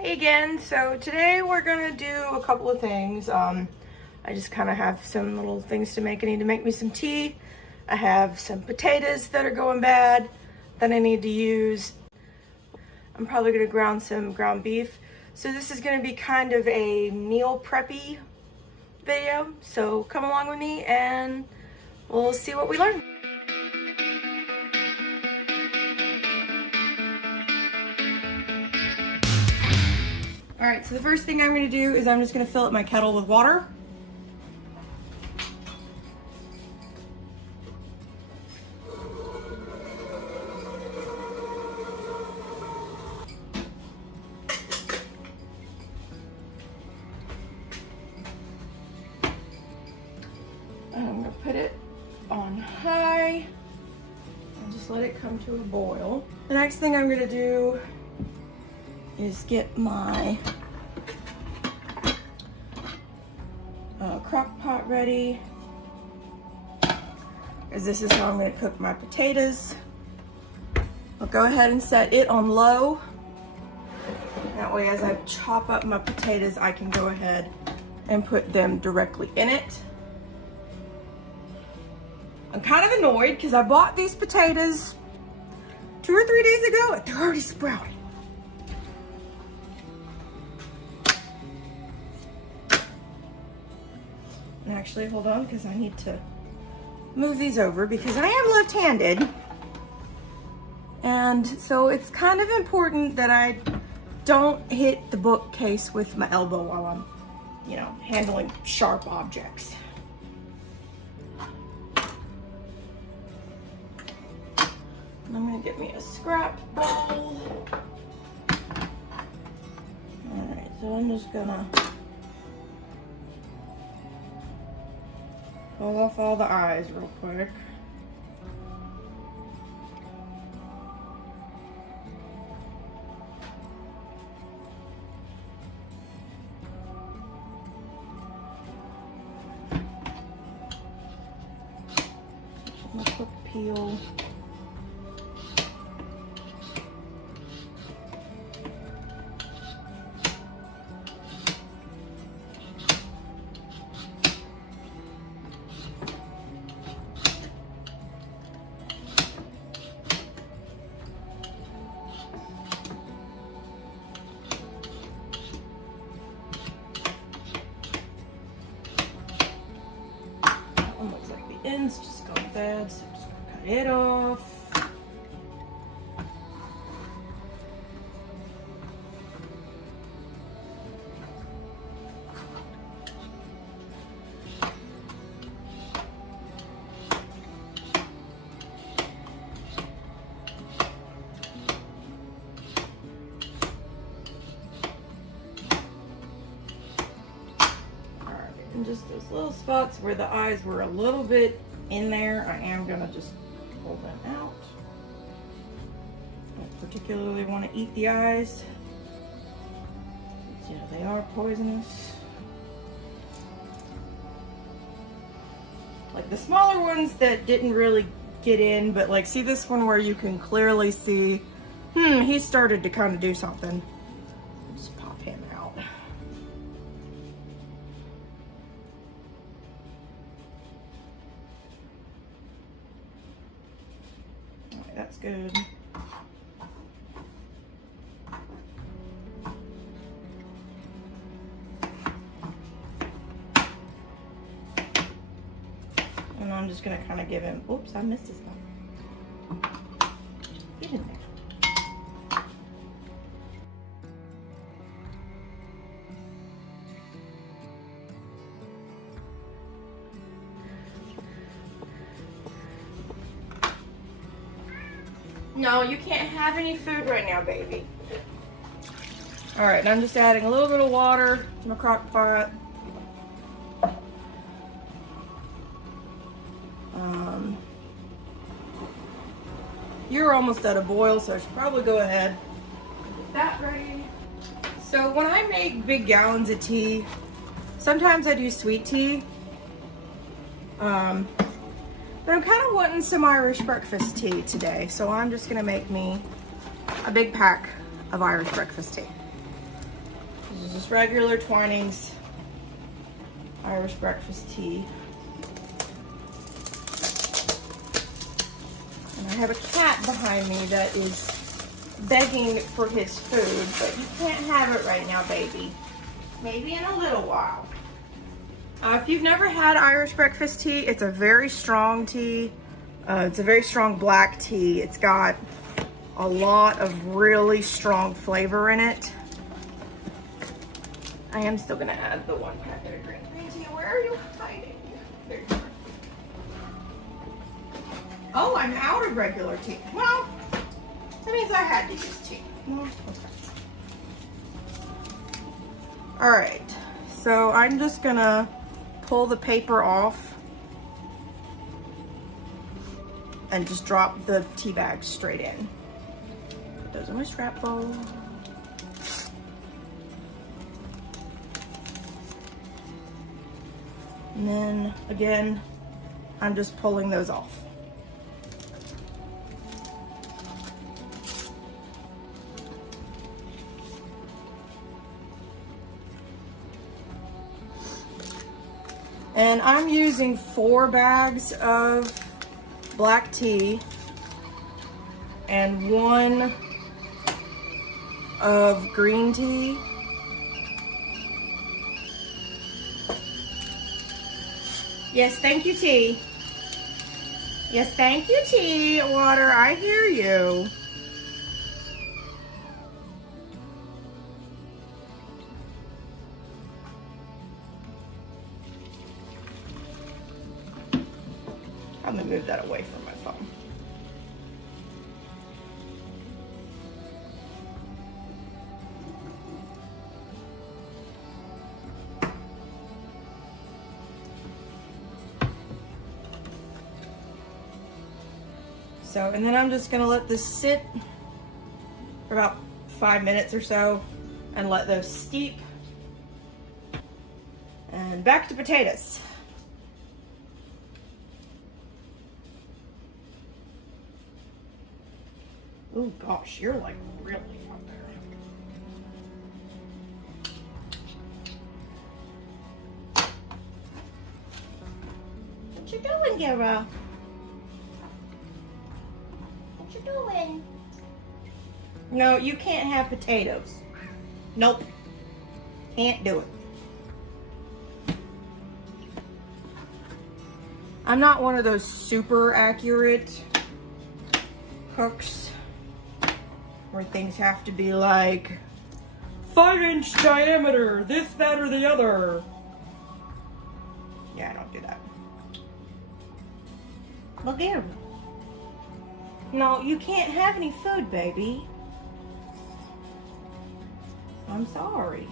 Hey again. So today we're gonna do a couple of things. I just kind of have some little things to make. I need to make me some tea. I have some potatoes that are going bad that I need to use. I'm probably gonna ground some ground beef. So this is gonna be kind of a meal preppy video. So come along with me and we'll see what we learn. All right, so the first thing I'm gonna do is I'm just gonna fill up my kettle with water. I'm gonna put it on high and just let it come to a boil. The next thing I'm gonna do is get my crock pot ready, because this is how I'm going to cook my potatoes. I'll go ahead and set it on low. That way as I chop up my potatoes, I can go ahead and put them directly in it. I'm kind of annoyed because I bought these potatoes 2 or 3 days ago and they're already sprouting. Actually, hold on, because I need to move these over because I am left-handed. And so it's kind of important that I don't hit the bookcase with my elbow while I'm, handling sharp objects. And I'm gonna get me a scrap bowl. All right, so I'm just gonna pull off all the eyes real quick. A quick peel. Looks like the end's just gone bad, so I'm just gonna cut it off. And just those little spots where the eyes were a little bit in there, I am gonna just pull them out. Don't particularly want to eat the eyes, since, they are poisonous. Like the smaller ones that didn't really get in, but like see this one where you can clearly see, he started to kind of do something. Just pop him out. That's good. And I'm just gonna kind of give him, oops, I missed his one. Get in there. No, you can't have any food right now, baby. All right, and I'm just adding a little bit of water to my crock pot. You're almost at a boil, so I should probably go ahead and get that ready. So when I make big gallons of tea, sometimes I do sweet tea. But I'm kind of wanting some Irish breakfast tea today, so I'm just gonna make me a big pack of Irish breakfast tea. This is just regular Twinings Irish breakfast tea. And I have a cat behind me that is begging for his food, but you can't have it right now, baby. Maybe in a little while. If you've never had Irish breakfast tea, it's a very strong tea. It's a very strong black tea. It's got a lot of really strong flavor in it. I am still gonna add the 1 packet of green tea. Where are you hiding? There you are. Oh, I'm out of regular tea. Well, that means I had to use tea. Okay. All right, so I'm just gonna pull the paper off and just drop the tea bags straight in. Put those in my strap bowl. And then again, I'm just pulling those off. And I'm using 4 bags of black tea and 1 of green tea. Yes, thank you, tea. Yes, thank you, tea. Water, I hear you. I'm gonna move that away from my phone. So, and then I'm just gonna let this sit for about 5 minutes or so and let those steep. And back to potatoes. Oh gosh, you're like really up there. What you doing, Gara? What you doing? No, you can't have potatoes. Nope. Can't do it. I'm not one of those super accurate cooks where things have to be like 5-inch diameter, this, that, or the other. Yeah, I don't do that. Look here. No, you can't have any food, baby. I'm sorry.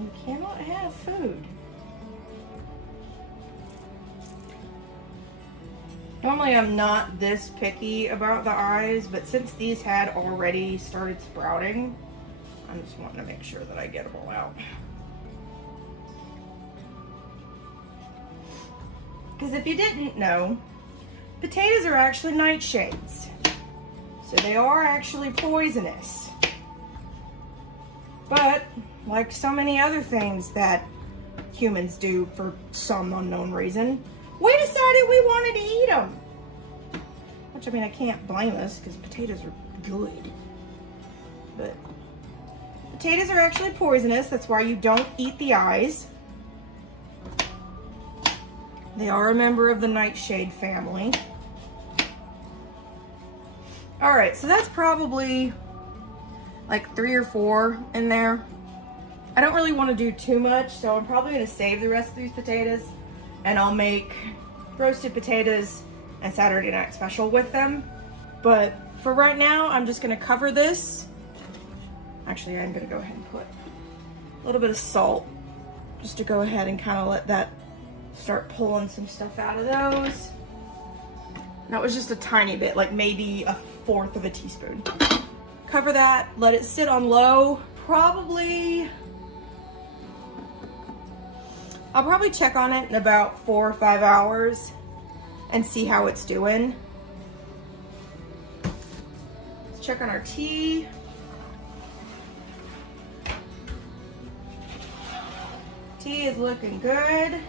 You cannot have food. Normally I'm not this picky about the eyes, but since these had already started sprouting, I'm just wanting to make sure that I get them all out. Because if you didn't know, potatoes are actually nightshades. So they are actually poisonous. But, like so many other things that humans do for some unknown reason, we decided we wanted to eat them. Which, I mean, I can't blame us because potatoes are good. But potatoes are actually poisonous. That's why you don't eat the eyes. They are a member of the nightshade family. All right, so that's probably like 3 or 4 in there. I don't really want to do too much, so I'm probably going to save the rest of these potatoes, and I'll make roasted potatoes and Saturday night special with them. But for right now, I'm just going to cover this. Actually, I'm going to go ahead and put a little bit of salt just to go ahead and kind of let that start pulling some stuff out of those. That was just a tiny bit, like maybe 1/4 of a teaspoon. Cover that, let it sit on low. I'll probably check on it in about 4 or 5 hours and see how it's doing. Let's check on our tea. Tea is looking good.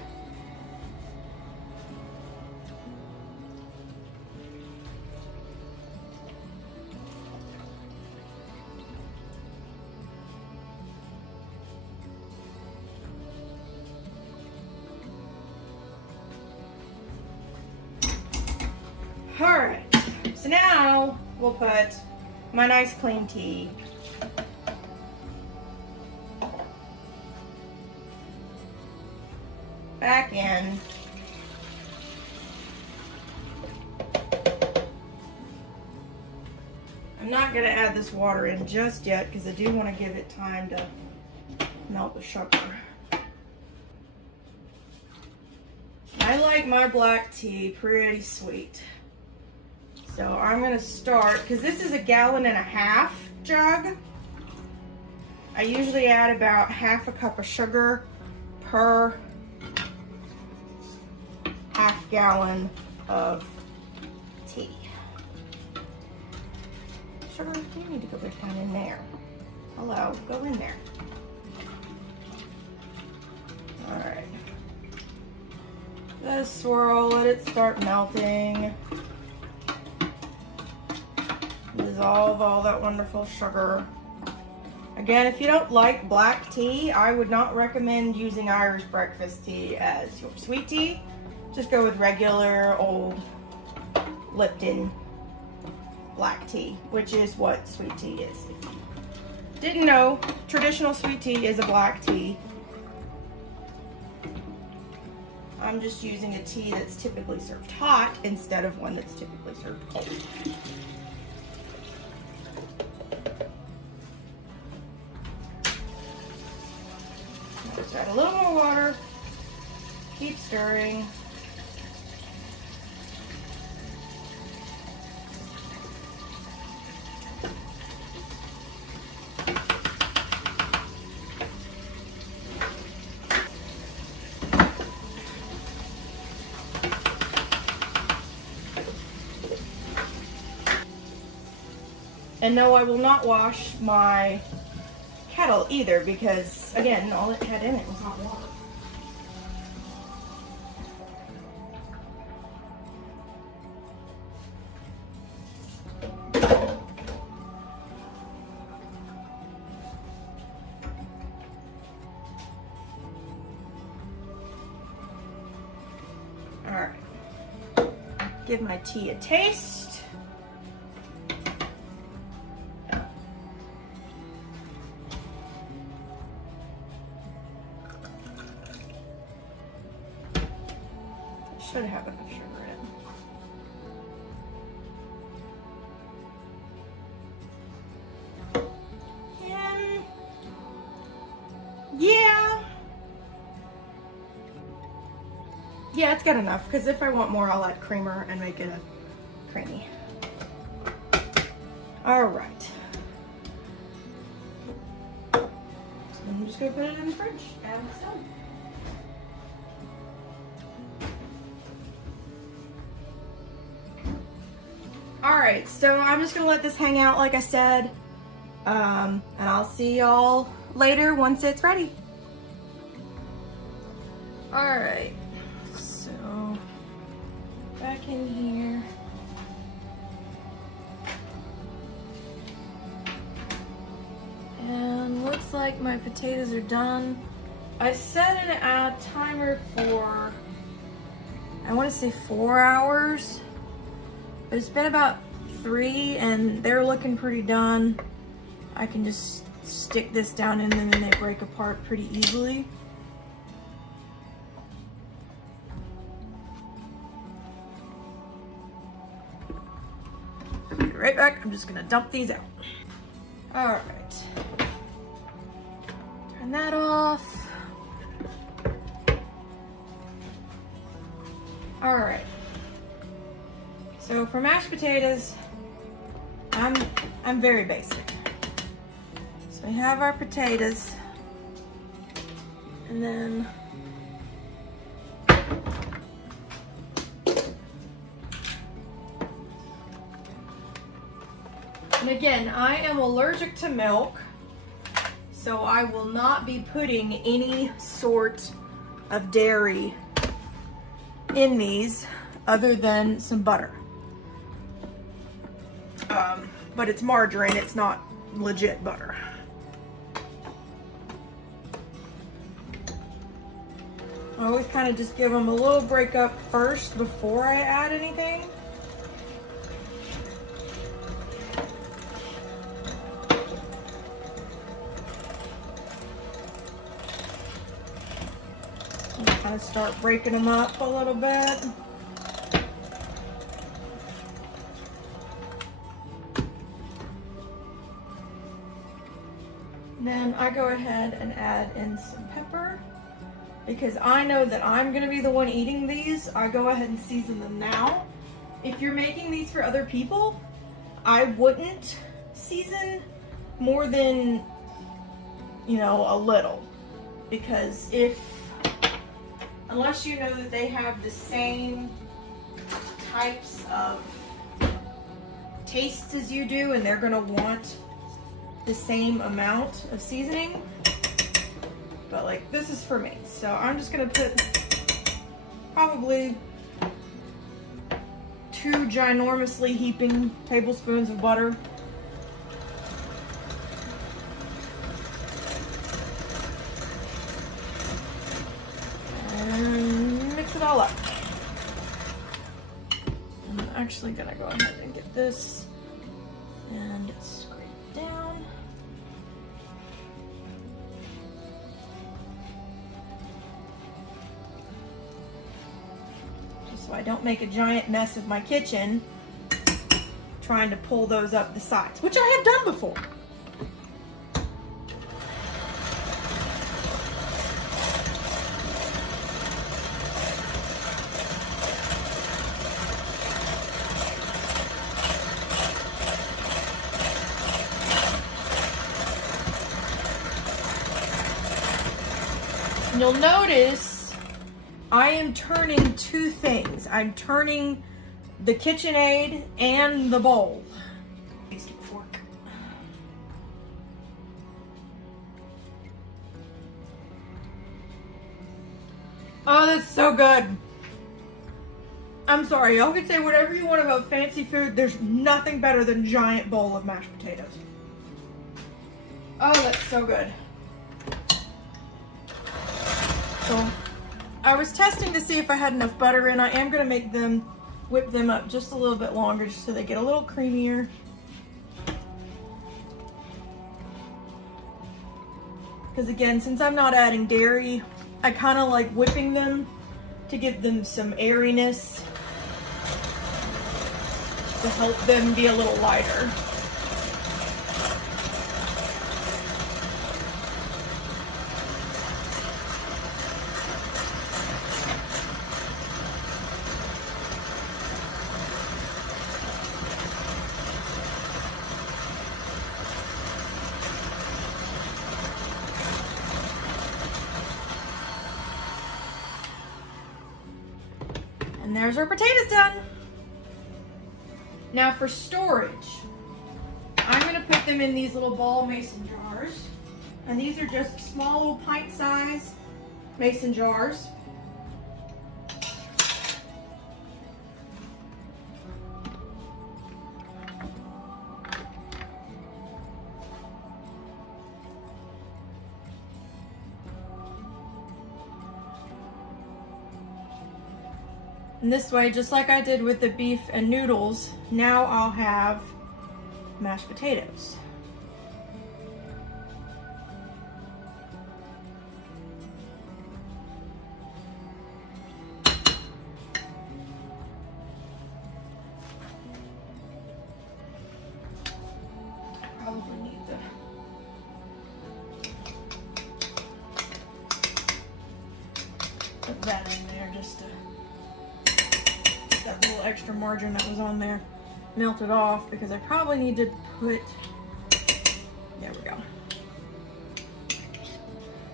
All right, so now we'll put my nice clean tea back in. I'm not gonna add this water in just yet because I do want to give it time to melt the sugar. I like my black tea pretty sweet. So I'm gonna start, because this is a 1.5 gallon jug. I usually add about 1/2 cup of sugar per 1/2 gallon of tea. Sugar, you need to go back down in there. Hello, go in there. All right. Let it swirl, let it start melting. Dissolve all that wonderful sugar. Again, if you don't like black tea, I would not recommend using Irish breakfast tea as your sweet tea. Just go with regular old Lipton black tea, which is what sweet tea is. If you didn't know, traditional sweet tea is a black tea. I'm just using a tea that's typically served hot instead of one that's typically served cold. Just add a little more water, keep stirring. And no, I will not wash my kettle either because, again, all it had in it was hot water. All right, give my tea a taste. Should have enough sugar in. And yeah, it's good enough because if I want more, I'll add creamer and make it a creamy. All right. So I'm just gonna put it in the fridge and it's done. All right, so I'm just gonna let this hang out like I said, and I'll see y'all later once it's ready. All right, so back in here. And looks like my potatoes are done. I set a timer for, I wanna say 4 hours. But it's been about 3 and they're looking pretty done. I can just stick this down in and then they break apart pretty easily. Be right back, I'm just gonna dump these out. All right, turn that off. All right. So for mashed potatoes, I'm very basic. So we have our potatoes, and then and again, I am allergic to milk, So I will not be putting any sort of dairy in these other than some butter. But it's margarine, it's not legit butter. I always kind of just give them a little break up first before I add anything. And kind of start breaking them up a little bit. Then I go ahead and add in some pepper. Because I know that I'm gonna be the one eating these, I go ahead and season them now. If you're making these for other people, I wouldn't season more than, you know, a little. Because unless you know that they have the same types of tastes as you do, and they're gonna want the same amount of seasoning. But like, this is for me. So I'm just gonna put probably 2 ginormously heaping tablespoons of butter. And mix it all up. I'm actually gonna go ahead and get this and scrape it down. So I don't make a giant mess of my kitchen trying to pull those up the sides, which I have done before. And you'll notice I am turning 2 things. I'm turning the KitchenAid and the bowl. Please get a fork. Oh, that's so good. I'm sorry, y'all can say whatever you want about fancy food. There's nothing better than a giant bowl of mashed potatoes. Oh, that's so good. So, I was testing to see if I had enough butter in. I am going to whip them up just a little bit longer just so they get a little creamier. Because again, since I'm not adding dairy, I kind of like whipping them to give them some airiness to help them be a little lighter. And there's our potatoes done. Now for storage, I'm going to put them in these little ball mason jars. And these are just small little pint-sized mason jars. And this way, just like I did with the beef and noodles, now I'll have mashed potatoes. I probably need to put that in there just to that little extra margarine that was on there melted off, because I probably need to put, there we go.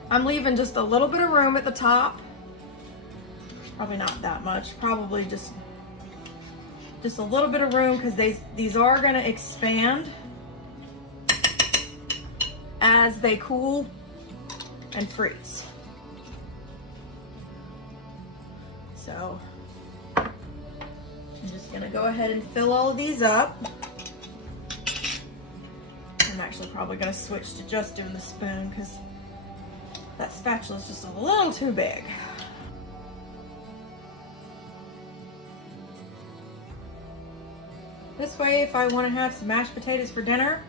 I'm leaving just a little bit of room at the top. Probably not that much, probably just a little bit of room, because these are going to expand as they cool and freeze. So I'm just gonna go ahead and fill all of these up. I'm actually probably gonna switch to just doing the spoon because that spatula is just a little too big. This way, if I want to have some mashed potatoes for dinner,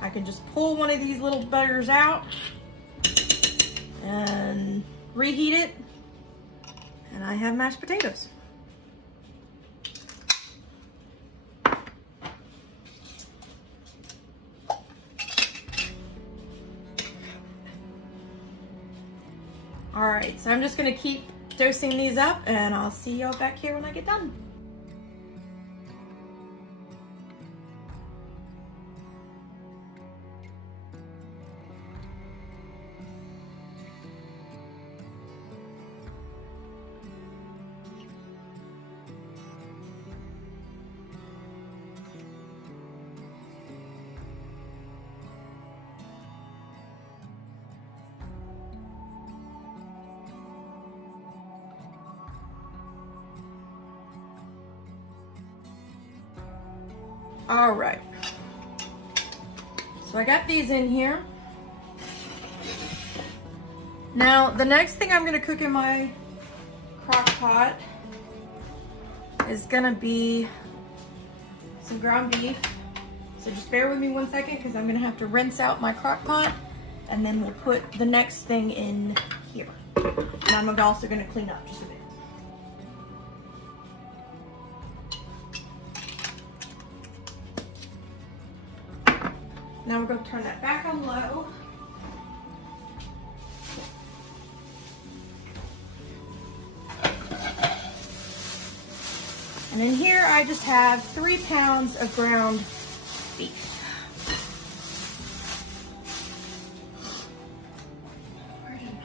I can just pull one of these little buggers out and reheat it, and I have mashed potatoes. All right, so I'm just gonna keep dosing these up, and I'll see y'all back here when I get done. All right, so I got these in here. Now, the next thing I'm gonna cook in my crock pot is gonna be some ground beef. So just bear with me 1 second because I'm gonna have to rinse out my crock pot, and then we'll put the next thing in here. And I'm also gonna clean up just a bit. Now we're going to turn that back on low. And in here I just have 3 pounds of ground beef. Where did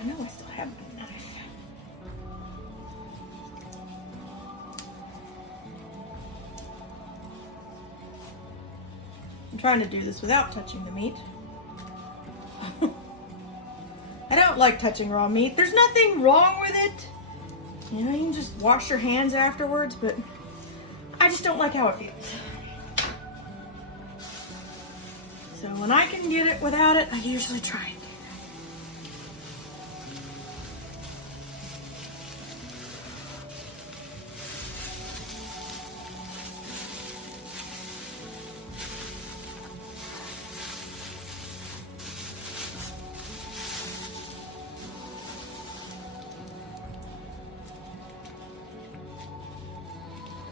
I know I still have my knife. I'm trying to do this without touching the meat. I don't like touching raw meat. There's nothing wrong with it. You know, you can just wash your hands afterwards, but I just don't like how it feels. So when I can get it without it, I usually try and do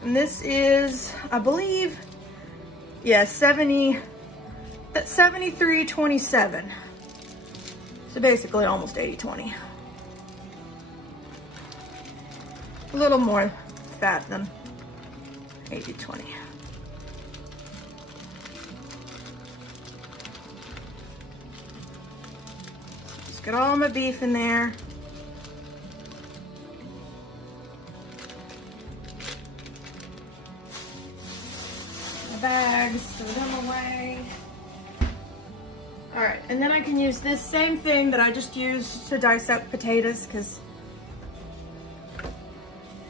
And this is, I believe, yeah, 73-27. So basically almost 80-20. A little more fat than 80-20. Just get all my beef in there. Bags, throw them away. All right, and then I can use this same thing that I just used to dice up potatoes, because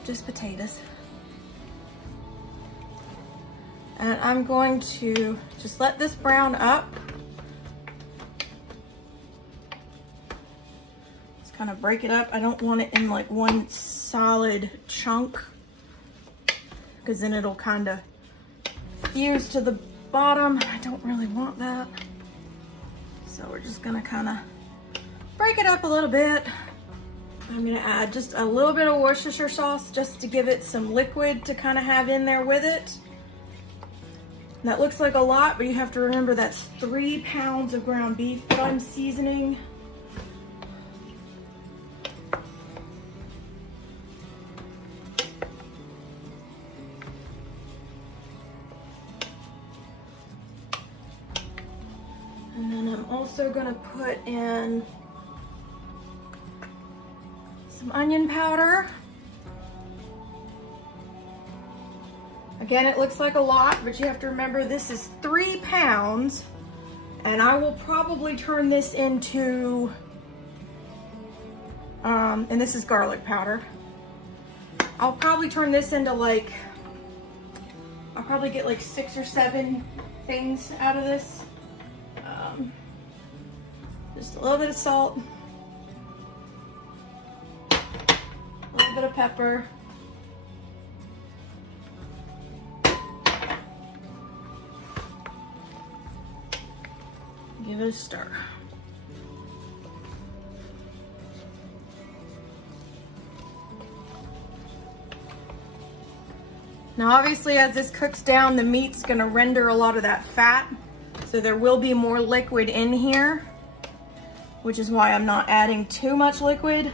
just potatoes. And I'm going to just let this brown up. Just kind of break it up. I don't want it in like one solid chunk, because then it'll kind of fuse to the bottom. I don't really want that. So we're just gonna kind of break it up a little bit. I'm gonna add just a little bit of Worcestershire sauce just to give it some liquid to kind of have in there with it. And that looks like a lot, but you have to remember that's 3 pounds of ground beef that I'm seasoning. And then I'm also gonna put in some onion powder. Again, it looks like a lot, but you have to remember this is 3 pounds, and I will probably turn this into, and this is garlic powder. I'll probably turn this into like, I'll probably get like 6 or 7 things out of this. Just a little bit of salt, a little bit of pepper. Give it a stir. Now obviously as this cooks down, the meat's gonna render a lot of that fat, so there will be more liquid in here, which is why I'm not adding too much liquid.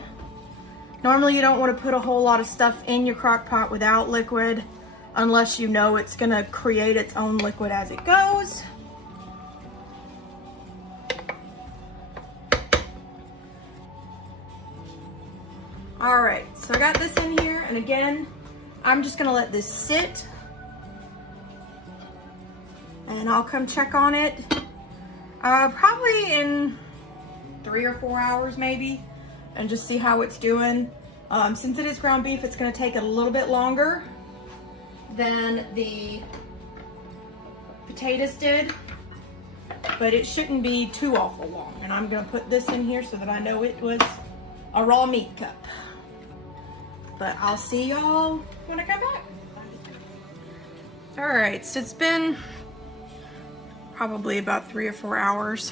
Normally you don't want to put a whole lot of stuff in your crock pot without liquid, unless you know it's gonna create its own liquid as it goes. All right, so I got this in here, and again, I'm just gonna let this sit, and I'll come check on it probably in 3 or 4 hours maybe, and just see how it's doing. Since it is ground beef, it's gonna take it a little bit longer than the potatoes did, but it shouldn't be too awful long. And I'm gonna put this in here so that I know it was a raw meat cup. But I'll see y'all when I come back. All right, so it's been probably about 3 or 4 hours.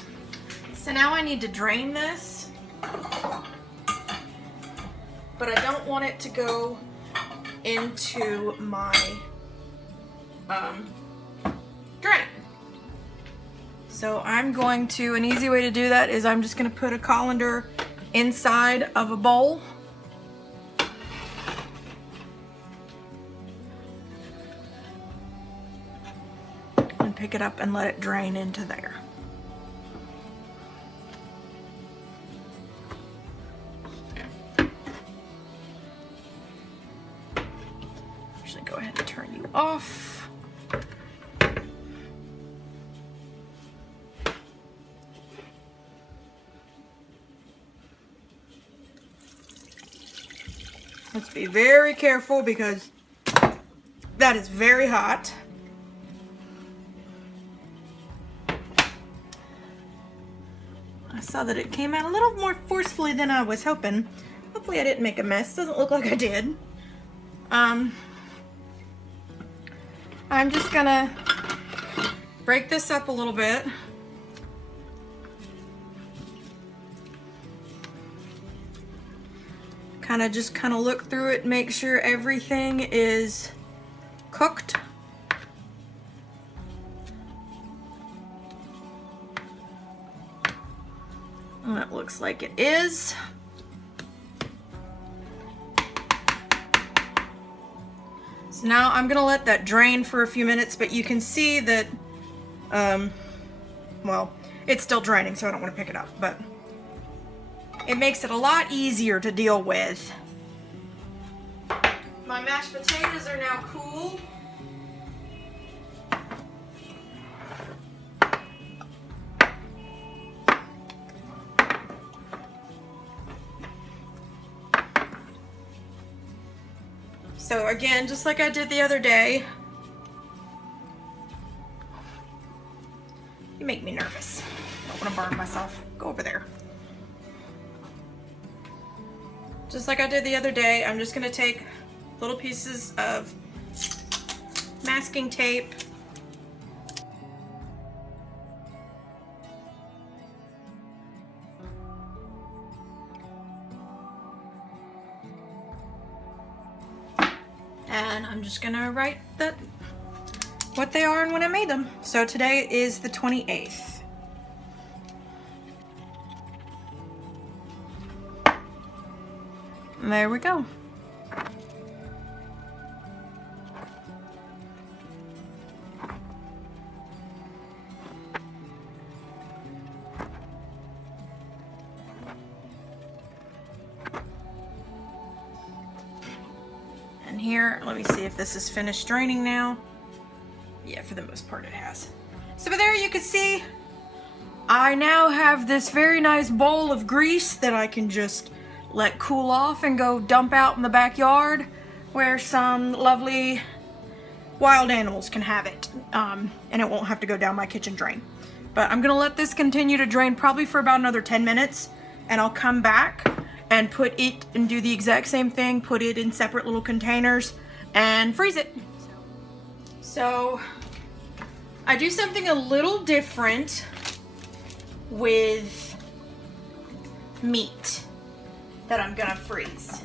So now I need to drain this, but I don't want it to go into my drain. So I'm going to, an easy way to do that is I'm just gonna put a colander inside of a bowl. And pick it up and let it drain into there. Actually, go ahead and turn you off. Let's be very careful because that is very hot. I saw that it came out a little more forcefully than I was hoping. Hopefully I didn't make a mess. Doesn't look like I did. I'm just gonna break this up a little bit. Just look through it, make sure everything is cooked. And it looks like it is. So now I'm gonna let that drain for a few minutes, but you can see that, well, it's still draining, so I don't want to pick it up, but it makes it a lot easier to deal with. My mashed potatoes are now cool. So again, just like I did the other day, you make me nervous. I don't want to burn myself. Go over there. Just like I did the other day, I'm just going to take little pieces of masking tape. And I'm just going to write what they are and when I made them. So today is the 28th. There we go. And here, let me see if this is finished draining now. Yeah, for the most part it has. So there you can see, I now have this very nice bowl of grease that I can just let cool off and go dump out in the backyard where some lovely wild animals can have it. And it won't have to go down my kitchen drain. But I'm gonna let this continue to drain probably for about another 10 minutes, and I'll come back and put it and do the exact same thing, put it in separate little containers and freeze it. So I do something a little different with meat that I'm gonna freeze.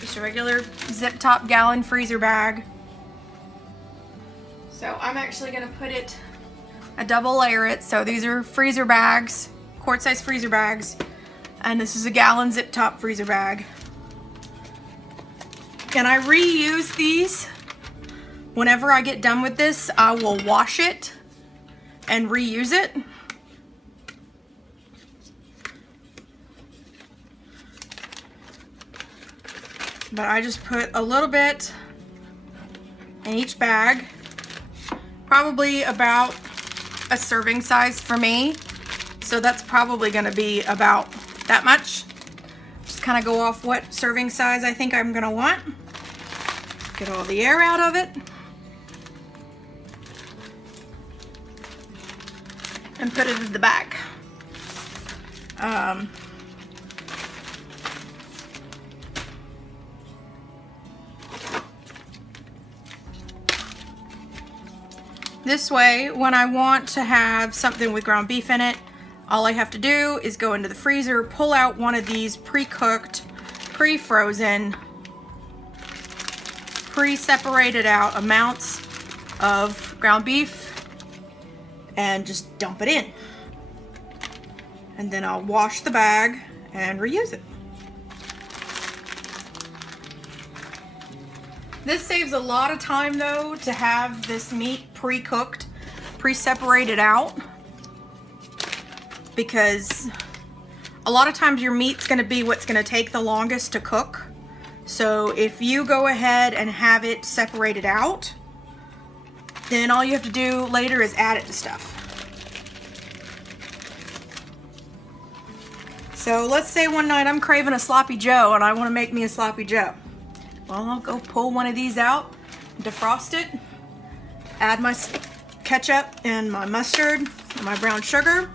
Just a regular zip top gallon freezer bag. So I'm actually gonna put it, I double layer it. So these are freezer bags, quart size freezer bags, and this is a gallon zip top freezer bag. And I reuse these. Whenever I get done with this, I will wash it and reuse it. But I just put a little bit in each bag, probably about a serving size for me. So that's probably gonna be about that much. Just kind of go off what serving size I think I'm gonna want. Get all the air out of it. And put it in the bag. This way, when I want to have something with ground beef in it, all I have to do is go into the freezer, pull out one of these pre-cooked, pre-frozen, pre-separated out amounts of ground beef, and just dump it in. And then I'll wash the bag and reuse it. This saves a lot of time though to have this meat pre-cooked, pre-separated out, because a lot of times your meat's gonna be what's gonna take the longest to cook. So if you go ahead and have it separated out, then all you have to do later is add it to stuff. So let's say one night I'm craving a sloppy joe and I want to make me a sloppy joe. Well, I'll go pull one of these out, defrost it, add my ketchup and my mustard and my brown sugar.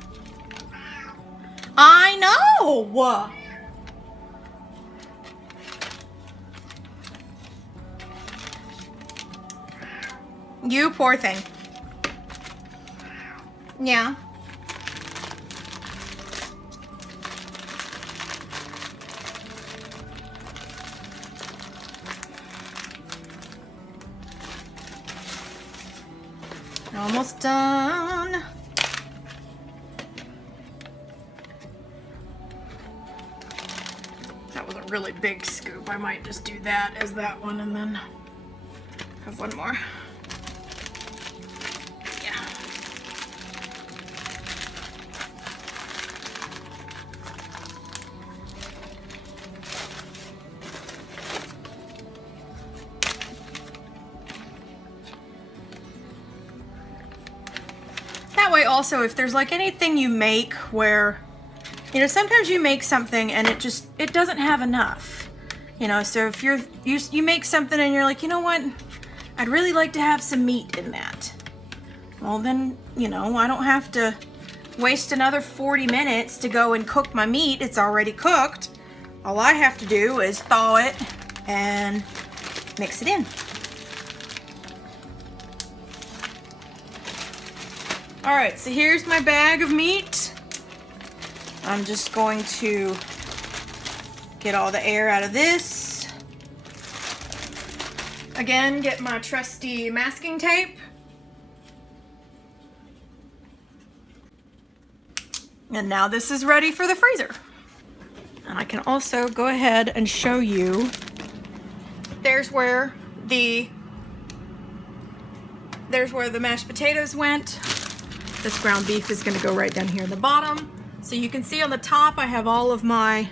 I know! You poor thing. Yeah. Almost done. That was a really big scoop. I might just do that as that one and then have one more. Yeah. That way also, if there's like anything you make where, you know, sometimes you make something and it doesn't have enough, you know, so if you make something and you're like, you know what, I'd really like to have some meat in that. Well then, you know, I don't have to waste another 40 minutes to go and cook my meat. It's already cooked. All I have to do is thaw it and mix it in. All right, so here's my bag of meat. I'm just going to get all the air out of this. Again, get my trusty masking tape. And now this is ready for the freezer. And I can also go ahead and show you, there's where the mashed potatoes went. This ground beef is gonna go right down here in the bottom. So you can see on the top, I have all of my,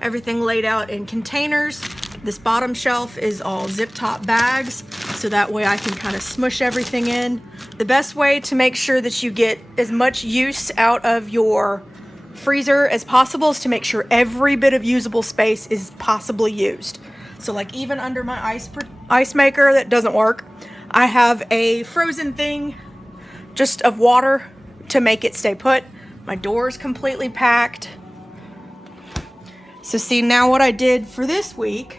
everything laid out in containers. This bottom shelf is all zip top bags. so that way I can kind of smush everything in. The best way to make sure that you get as much use out of your freezer as possible is to make sure every bit of usable space is possibly used. So like even under my ice maker that doesn't work, I have a frozen thing just of water to make it stay put. My door is completely packed. So see, now what I did for this week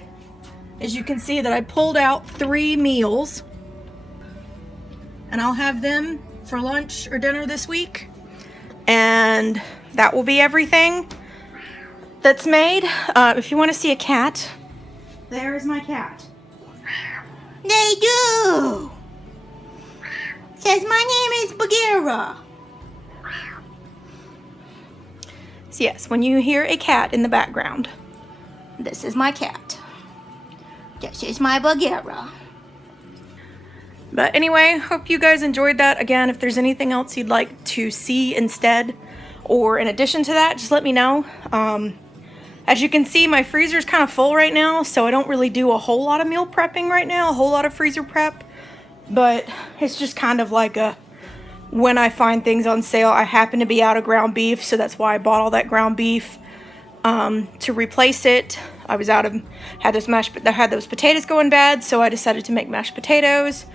is you can see that I pulled out 3 meals, and I'll have them for lunch or dinner this week. And that will be everything that's made. If you want to see a cat, there's my cat. They do. Says my name is Bagheera. So yes, when you hear a cat in the background, this is my cat. This is my Bagheera. But anyway, hope you guys enjoyed that. Again, if there's anything else you'd like to see instead or in addition to that, just let me know. As you can see, my freezer's kind of full right now, so I don't really do a whole lot of meal prepping right now, a whole lot of freezer prep. But it's just kind of like a, when I find things on sale, I happen to be out of ground beef, so that's why I bought all that ground beef to replace it. I was out of, had those potatoes going bad, so I decided to make mashed potatoes.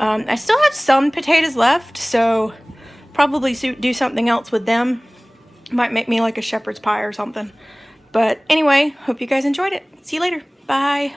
I still have some potatoes left, so probably do something else with them. Might make me like a shepherd's pie or something. But anyway, hope you guys enjoyed it. See you later. Bye.